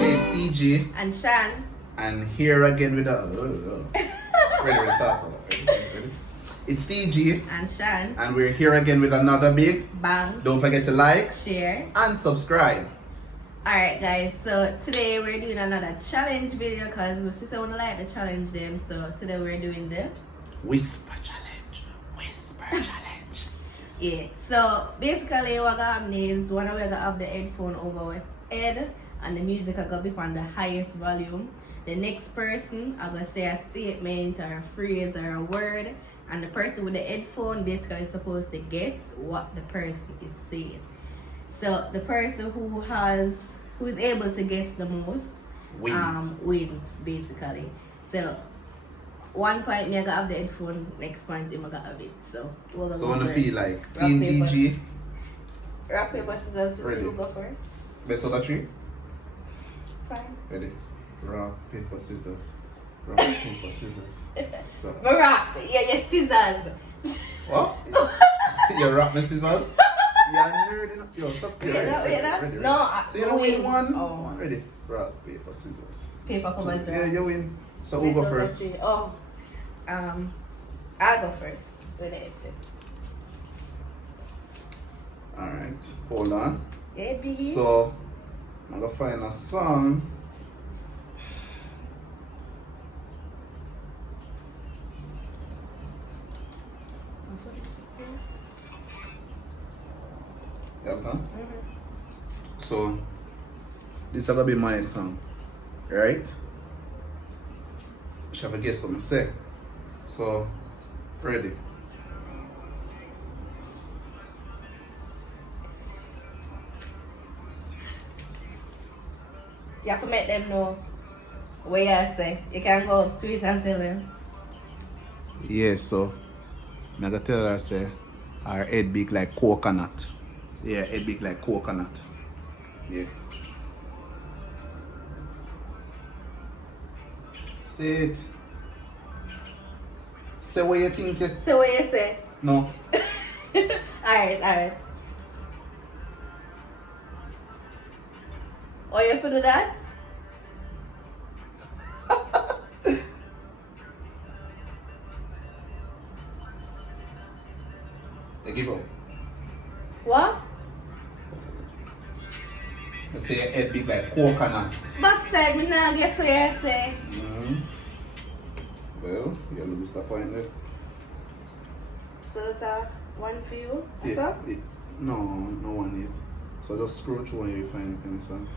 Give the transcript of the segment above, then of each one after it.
It's EG. And Shan. And here again with a. Ready, we start. Ready? It's TG. And Shan. And we're here again with another big. Bang. Don't forget to like, Share. and subscribe. Alright guys, so today we're doing another challenge video because my sister wanna like the challenge them. So today we're doing the Whisper challenge. Whisper challenge. yeah. So basically what happen is one of we gonna have the headphone over with Ed and the music are gonna be on the highest volume. The next person are gonna say a statement or a phrase or a word, and the person with the headphone basically is supposed to guess what the person is saying. So the person who is able to guess the most wins basically. So 1 point me I got have the headphone, next point him I got have it. So we'll So wanna feel like Rock, Team paper. TG. Rock paper scissors. So Ready. you go first. Best of the three. Fine. Ready. Rock, paper, scissors. Rock, paper, scissors. Rock. Rock. Yeah, scissors. What? You rock the scissors? You're nerd enough. Yo, stop. Yeah, Ready, that- ready, yeah, that- ready, ready. no, So you don't win one? Oh. One. Ready. Rock, paper, scissors. Paper Two. covers Yeah, you win. So Wait, who go so first? let's see. Oh, I'll go first with the headset. Alright, hold on. Yeah, baby. So, I'm gonna find a song. You have time? So, this is gonna be my song, right? Shall I guess what I say? So, ready? You have to make them know what you say. You can go to it and tell them. Yeah, so I'm gonna tell her say her head big like coconut. Yeah, head big like coconut. Yeah. Say it. Say what you think is. So what you say? No. Alright. Oh, you have to do that? I give up. What? I say your head big like coconut. Backside, me now guess what you say. Well, you lose the point there. So that's one for you. Yeah, So? no one yet. So just scroll through and you find any song.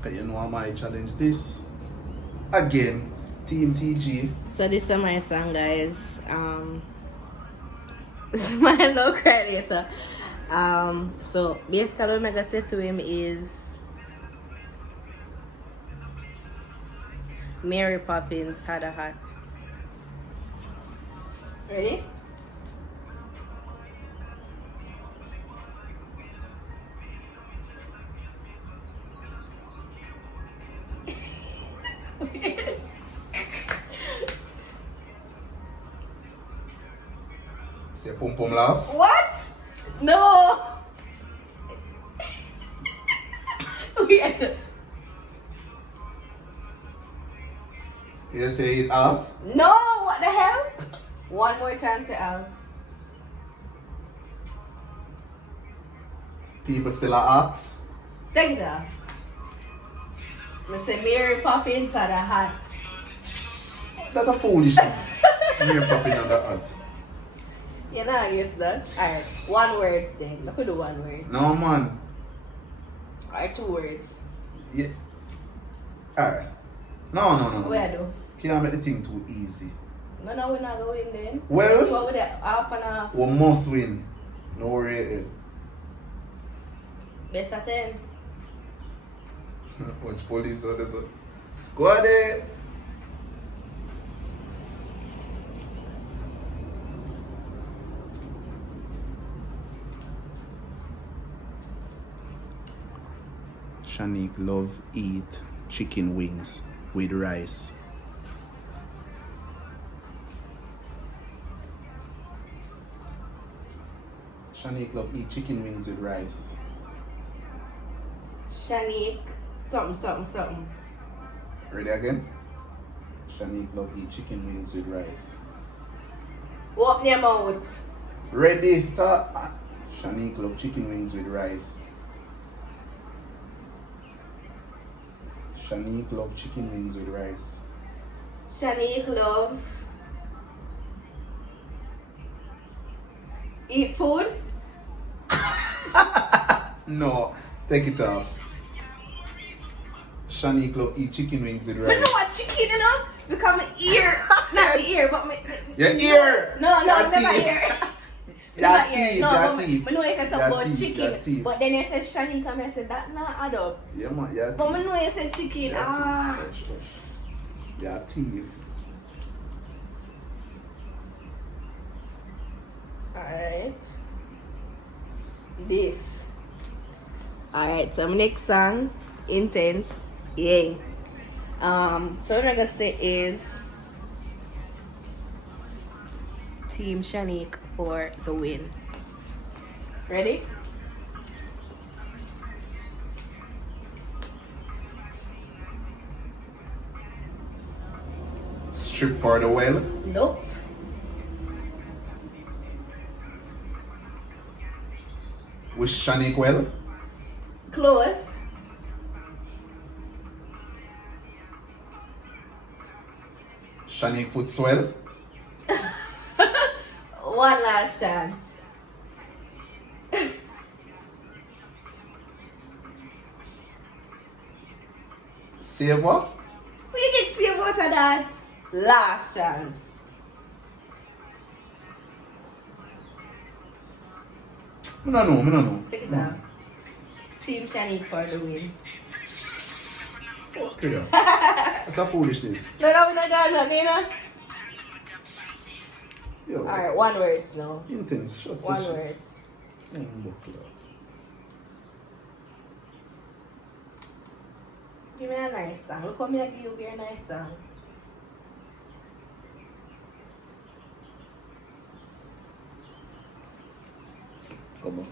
Okay, you know I might challenge this. Again, Team TG. So this is my song, guys. This is my no creator. So basically what I'm gonna say to him is Mary Poppins had a hat. Ready? Say pum pum last. What? No. Weird. You say it as. No, what the hell? One more chance to have. People still are ask. Take it off. I say Mary Poppins had a hat. That's a foolishness. You're popping on the hat. You know, I guess that. Alright, one word then. Look at the one word. No man. Or 2 words. Yeah. Alright. No. What I do? Can't make the thing too easy. No, we're not going then. Well- So what with that? Half and half. We must win. No worry. Best of 10. Watch police on this one. Squad it. Shanique love eat chicken wings with rice. Shanique love eat chicken wings with rice. Shanique, something. Ready again? Shanique love eat chicken wings with rice. Open your mouth. Ready? Shanique love chicken wings with rice. Shanique love chicken wings with rice. Shanique love eat food. No, take it off. Shanique love eat chicken wings with I rice. know what chicken, you know? Become an ear. Not the ear, but my Your ear! No, Your never teeth. ear. Your Never teeth, ear. No, your but teeth. I know you said Your about teeth, your chicken. teeth. But then you said Shanique and I said that not add up. Yeah, man, your But I teeth. know you said chicken. Your Ah. teeth. Your teeth. Alright. This. Alright, so my next song, Intense. Yay. So what I'm gonna say is Team Shanique for the win. Ready? Strip for the well. Nope. With Shanique well. Close. Shanique foot swell. One last chance. Savor. We can see about that. Last chance. I don't know. Check it out. Team Shanique for the win. Fuck you. What a foolishness. No, we're not gonna nothing, you know? Yo. Alright, one word now. Intense. Shut One this shit. word. Buckle out. Give me a nice song. Look what me I give you a nice song. Come on.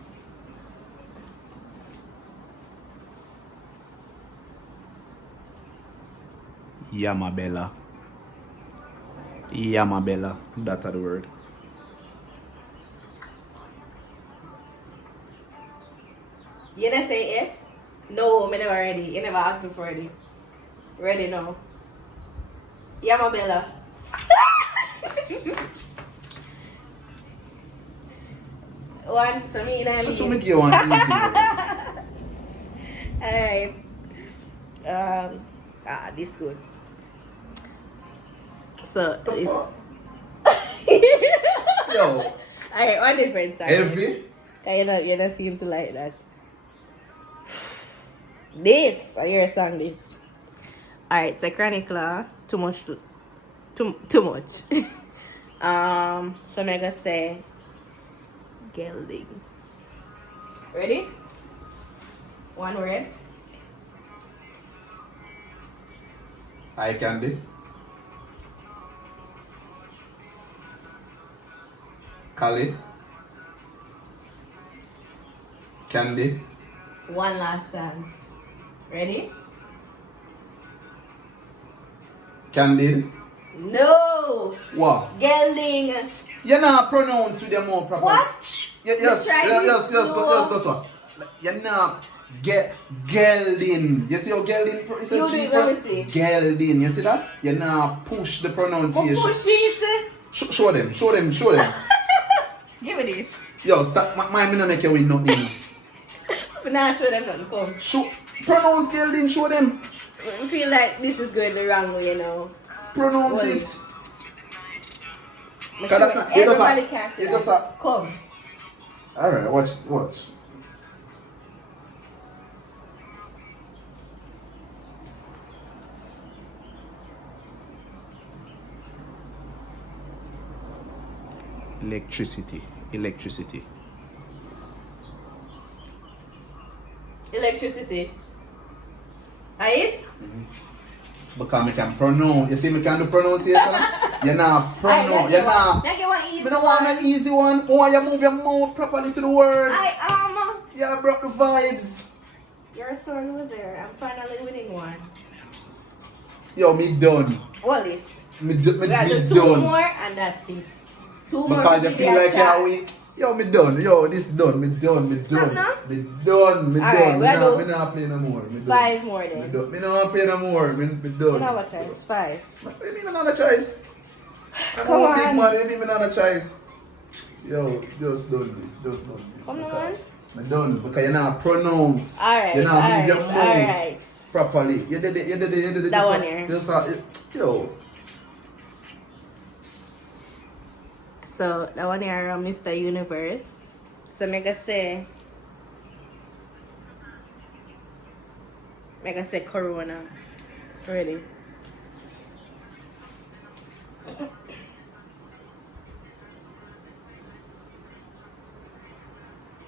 Yamabella. Yamabella. That's the word. You didn't say it? No, me never ready. You never asked me for ready. Ready now. Yamabella. One, so me and That's what Ali. make you want easy. Alright. This good. So The it's fuck? Yo. alright, one difference. Heavy. You don't seem to like that. This, I hear a song this. Alright, so Chronicler, too much. So I'm gonna say gelding. Ready? One word. Eye candy. Kali. Candy. One last chance. Ready? Candid. No! What? Gelding. You not pronounce with them more proper. What? Yes, try yes, this yes, slow. yes, what? You not gelding. You see how gelding is You a do it, G let me see. Gelding. You see that? You not push the pronunciation. Push it. Show them. Give it it. Yo, stop. My me not make you win nothing. But now show them nothing. Come. Show. Pronounce gelding. Show them. I feel like this is going the wrong way, you know. Pronounce Well, it. Make Cause that's sure not- it does everybody not- can it see does that. not- Come. Alright, watch. Electricity. Electricity. Right? Because I can pronounce. You see me can do pronunciation? You not pronounce. You not. Make it one easy Me don't want an easy one. Oh, you move your mouth properly to the words. I am. Yeah, brought the vibes. You're a sore loser. I'm finally winning one. Yo, me done. Wallace. Me We gotta do two done. more and that's it. Two more. Because you to feel be a like shot. you're weak. Yo, me done. Yo, this done. Me done. Me Stop done. now. Me done. Me Alright, done. we gotta Me not play no more. Me done. 5 more Me then. done. Me not play no more. Me You done. know what choice? 5. What do you mean another choice? I'm Come a big on. man. You mean another choice? Yo, just done this. Just done this. Come Because on. me done. Because you're not pronounce. Alright, You're not move your alright, mouth alright. properly. You did it. You did it. You did it. That Just one how- here. Just how, yo. So that one here are Mr. Universe. So make I say Corona. Ready?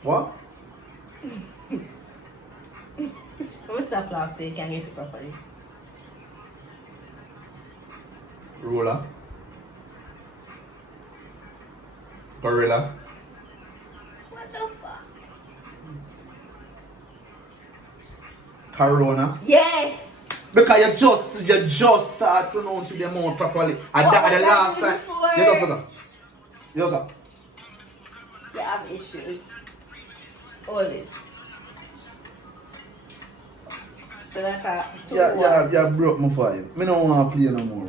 What? We'll stop laugh so you can get it properly. Roller. Gorilla. What the fuck? Corona. Yes! Because you just start pronouncing your mouth properly. And What that was the that last even time. for? You just look. You just You have issues. Always. So that's a Yeah, broke my 5. Me don't want to play no more.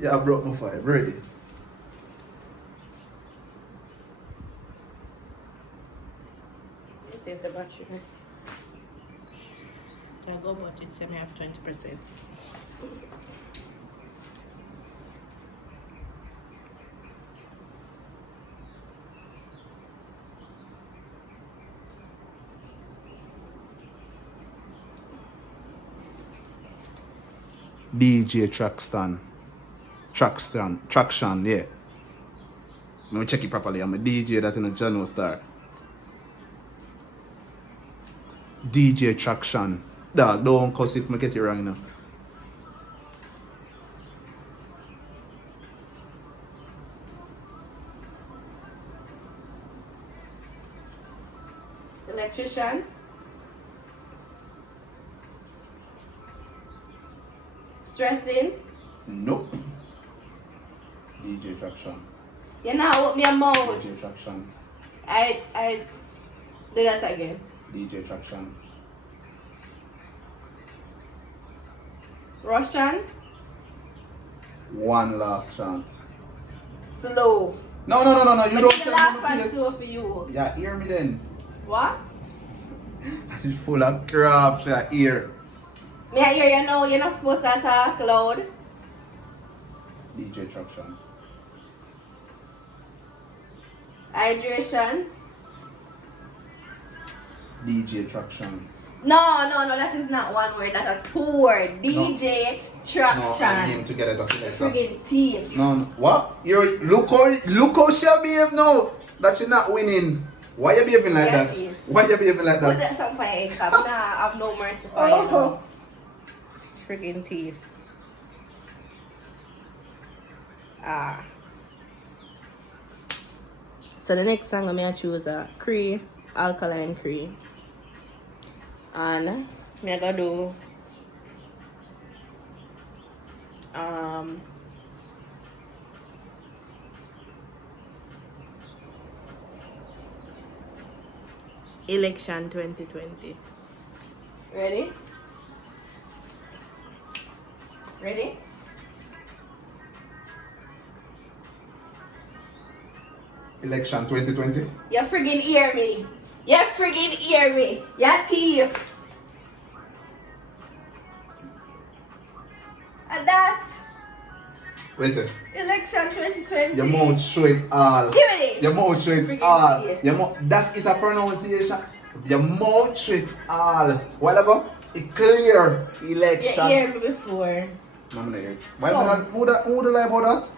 Yeah, broke my 5. Ready? Save the battery. I go, but it's only have 20%. DJ Traction, yeah. Let me check it properly. I'm a DJ that in a General Star. DJ Traction. Dog, don't cuss if I get it wrong, you know. Electrician. Stressing. Nope. DJ Traction. You know open your mouth. DJ Traction. I do that again. DJ Traction. Russian. One last chance. Slow. No. You don't tell laugh me and to slow play. for you. Yeah, hear me then. What? It's full of crap, yeah, ear. Me I hear you know you're not supposed to talk loud. DJ Traction. Hydration. DJ Traction. No, that is not one word, that's a 2 word. DJ No, Traction. I name together as a selector. Friggin' teeth. No. What? Look how she behave now. That she not winning. Why you behaving like Yeah, that? she is. Why you behaving like Put that? that some fire in cup. Nah, I have no mercy for you. Oh. Friggin' teeth. Ah. So the next song I'm gonna choose a Cree, Alkaline Cree. And I'm gonna do Election 2020. Ready? Ready? Election 2020. You friggin' hear me. You friggin' hear me. You thief. And that Listen, election 2020. your mouth show it all. Give me this. Your mouth show it Friggin' all. idiot. Your mouth, that is a pronunciation. Your mouth show it all. While ago, it clear You election. hear me before. No, I'm not hear it. Why No. not? Who would lie about that?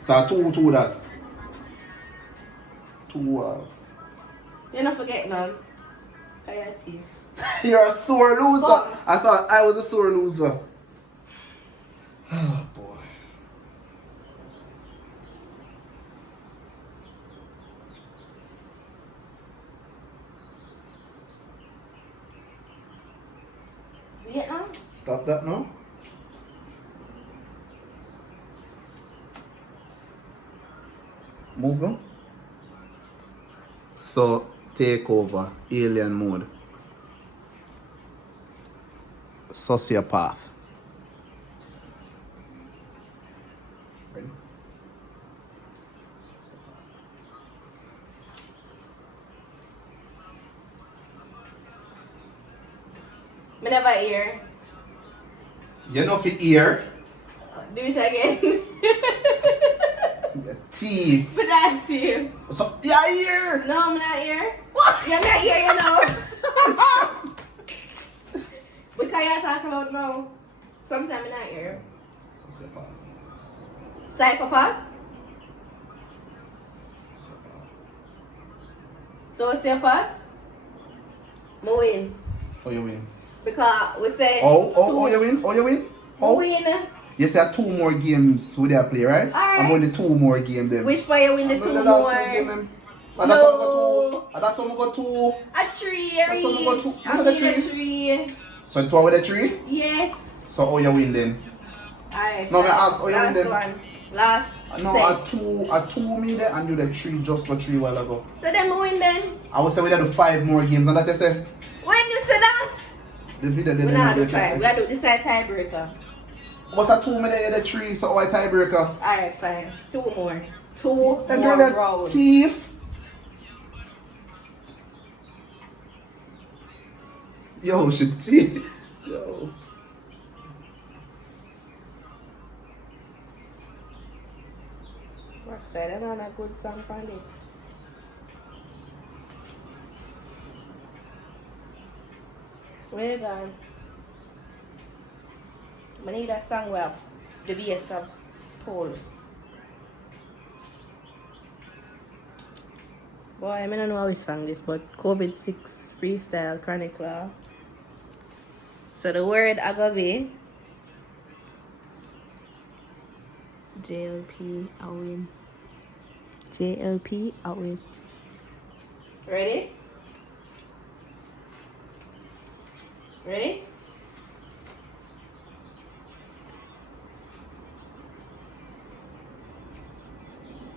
So two that. Two. You not forget none. You're a thief. You're a sore loser. Fuck. I thought I was a sore loser. Oh boy. Vietnam? Stop that now. Move on. So take over alien mode. Sociopath. Ready? Me never hear. You know if you hear, Do it again. teeth. But that's you. So yeah, hear. No, I'm not here. What? You're not here, you know. Because you talk loud now. Sometimes I'm not here. Psychopath? Sociopath? Me win. Oh, you win. Because we say. Oh, you win. Oh, you win. Oh. Me win. You say 2 more games with that play, right? Alright. I'm on the 2 more game then. Which part you win the I'm 2 on the more? last 2 game, then. And No. that's how we got 2. A 3, That's how we got 2. I Remember need the a 3? 3. So 2 with the 3? Yes. So how you win then? Alright. No, me ask how you win last then. one. Last. No, set. a 2 me there and you the 3 just for 3 while ago. So then we win then? I would say we had 5 more games and that you say When you say that? the video We didn't not do have 5. We do this side tiebreaker. But a 2 me there the 3, so I tiebreaker. Alright, fine. 2 more. 2 And more you're the rounds. thief. Yo, she thief. Yo. Rockside, I know a good song for this. Where you gone? I need a song well. The bass of Paul. Boy, I don't know how we sang this, but COVID-6 freestyle chronicler. So the word I gonna be JLP I win. JLP I win. Ready? Ready?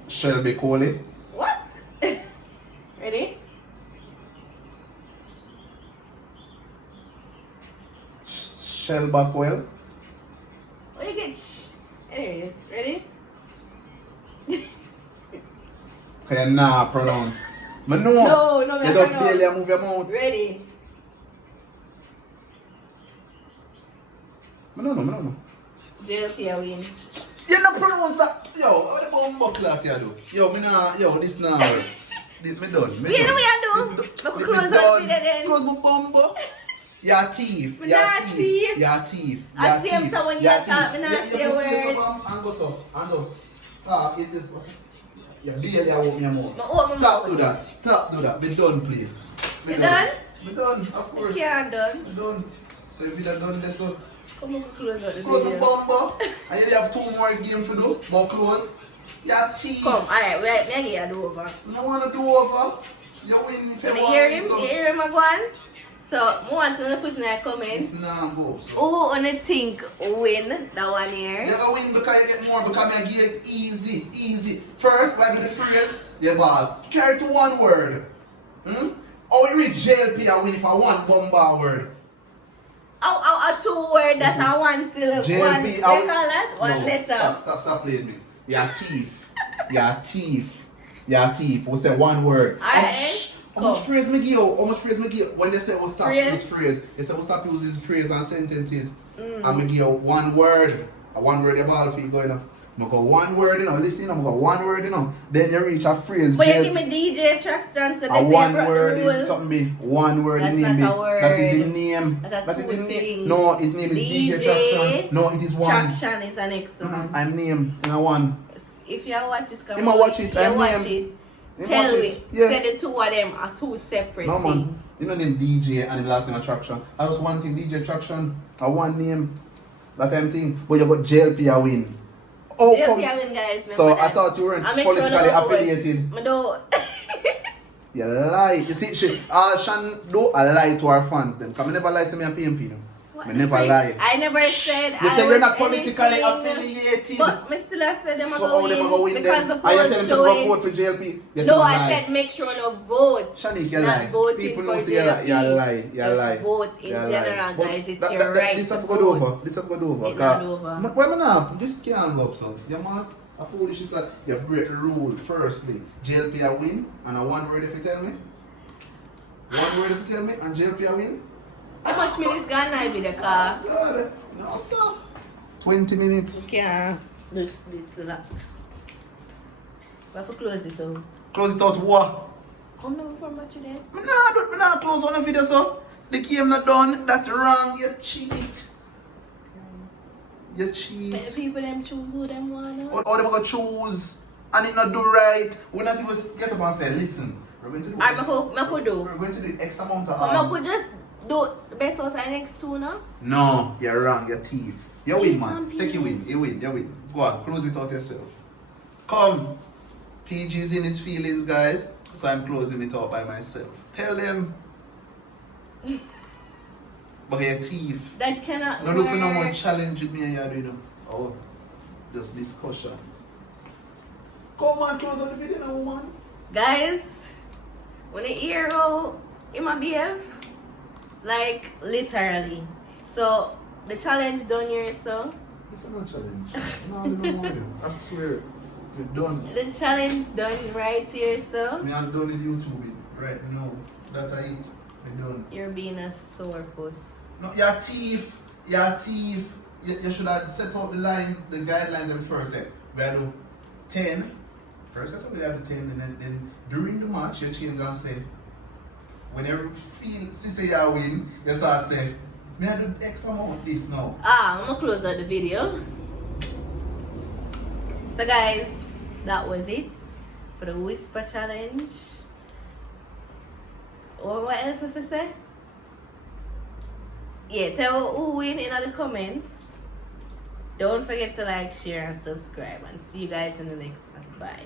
Shelby Coley. What? Ready? Shell Backwell. What you get? Anyways, ready? Can you not pronounce? But no. No, You just barely move your mouth. Ready? No. JLP I win. You not pronounce that. Yo, what the bumbo clock you do? Yo, this now. This me done. We know what you do. Look close up with it then. Close my bumbo. You're a thief. Me not thief. You're a thief. I see him someone you talk, me not say a word. And go so. And just talk. It is. You barely open your mouth. Me open my Stop mouth. do that. Stop do that. Me done play. You done? Me done, of You course. can't done. Me done. So if you done this, so Come on, close up the close the video. bumbo. And you have 2 more games to do. But close. You're a thief. Come, alright, wait, me get you over. You don't want to do over. You win if you Can you want. hear him? So, You hear him again? So, I want to put in the comments. this now go. So. Who only think win that one You here? gotta win because you get more, because I give it easy. First, by the phrase, you ball. Carry to 1 word. Or you read JLP and win if I want bomba word. A 2 word that I want syllable. JLP, One, they call that? One No, letter. Stop playing me. You're a thief. You're a thief. We say 1 word. Alright. How much phrase me give you? How much phrase me give you? When they say we'll stop Phrase? this phrase, they say we'll stop using this phrase and sentences. And me give you 1 word. A 1 word your ball feet going up. I go 1 word, listen, I go 1 word, Then you reach a phrase. But you give me DJ Traxton, so a they 1 say word, rule. something be 1 word That's name not be. a word. That is his name. That's That is his two name. things. No, his name is DJ Traction. No, it is 1. Traction is the next one. I'm name in a 1. If you watch this, come Him a watch it, you I'm watch name. it. Him Tell watch me. it, yeah. Say the 2 of them are 2 separate No things. man, you know name DJ and the last name Attraction. I was one thing, DJ Attraction. I one name. That time thing. But you got JLP a win. Oh, JLP comes. a win, guys. So remember I that. thought you weren't I make sure politically no vote. affiliated. I don't. You lie. You see, Shan do a lie to our fans. Them. Come never lie to me and PMP. No. What? I never lie. I never said You I say you're was not politically anything. affiliated. But me still I said them So are how them going win because then? the Are you polls telling them to showing. vote for JLP? You No, tell I lie. said make sure no vote. Shanique, you Not lie. voting People for know say you lie. You JLP. lie. You Just lie. vote in You lie. general, But guys. It's your right This to have got vote. over. This have got over. It's not over. Why me not? This can't go up, son. You man, a foolish is like you break the rule. Firstly, JLP a win, and a one word if you tell me. One word if you tell me, and JLP a win. How much minutes gone I be the car? God, no sir. 20 minutes. Can't do this a lot. We have to close it out. Close it out. What? Come down from what you did. Me nah close on the video, so the game not done. That's wrong. You cheat. You Let the cheat. people them choose who them want. Or they gonna choose and it not do right. We not even get up and say, listen, we're going to do I'm X. hope I could do. We're going to do X amount of Come I could just do the best out of next two now. No, you're wrong, you're thief. You Cheat win, man. on Take you win, penis. you win, you win. Go on, close it out yourself. Come. TG's in his feelings, guys. So I'm closing it out by myself. Tell them. But you're a thief. That cannot No look for no more work. challenge with me and you, you know. Oh, just discussions. Come on, close out the video now, woman. Guys, when you hear how it might behave, like literally. So the challenge done here, so It's not a challenge. No, we don't want it. I swear. We're done. the challenge done right here, so Me I'm done with YouTube right now. That I eat. We're done. you're being a sourpuss. No, you're a thief. You're a thief. You should have set out the lines, the guidelines and first set. We had to 10. First I said we had to 10 and then during the match you change and say when you feel say you win, you start saying, may I do X amount this now? I'm gonna close out the video. So guys, that was it for the whisper challenge. What else have to say? Yeah, tell who win in the comments. Don't forget to like, share, and subscribe. And see you guys in the next one. Bye.